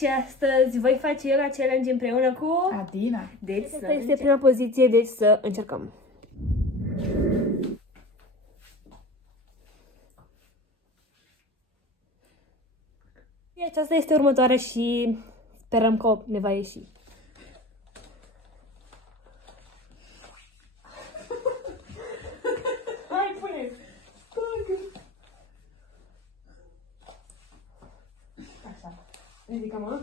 și astăzi voi face yoga challenge împreună cu Adina. Deci asta este prima poziție, deci să încercăm. Aceasta este următoarea și sperăm că ne va ieși. Hai, pune! Așa. Ridică-mă.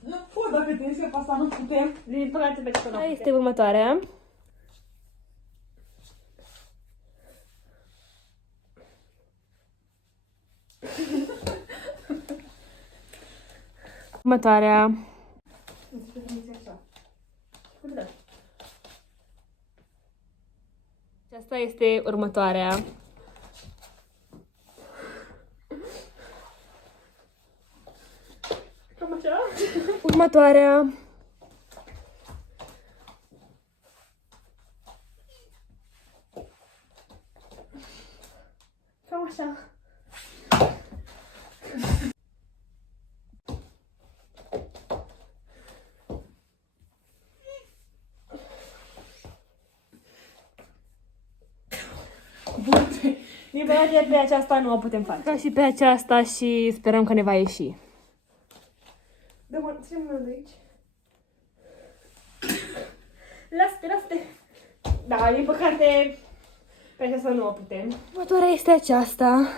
Nu pot dacă te iese pe asta, nu putem. Din păcate pe ce până. Este următoarea. Următoarea. Aceasta este următoarea. Cam așa? Următoarea. Cam așa. Din păcate, pe aceasta nu o putem face. Ca și pe aceasta și sperăm că ne va ieși. Dă-mă, ține-mă de aici. Lasă-te. Da, din păcate, pe aceasta nu o putem. Următoarea este aceasta.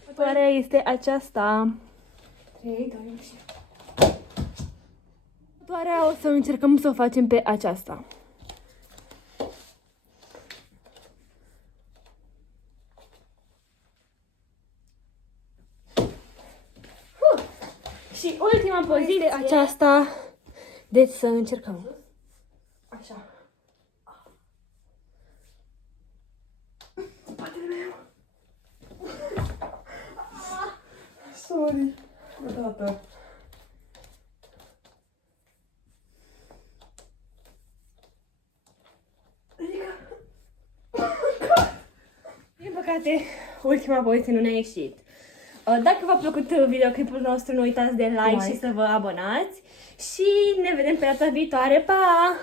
Următoarea este aceasta. 3, 2, 1 și... Următoarea o să încercăm să o facem pe aceasta. Și ultima poziție aceasta. Deci să încercăm. Așa. Spatele meu. Sorry. Odată. Din păcate, ultima poziție nu ne-a ieșit. Dacă v-a plăcut videoclipul nostru, nu uitați de like și să vă abonați. Și ne vedem pe data viitoare. Pa!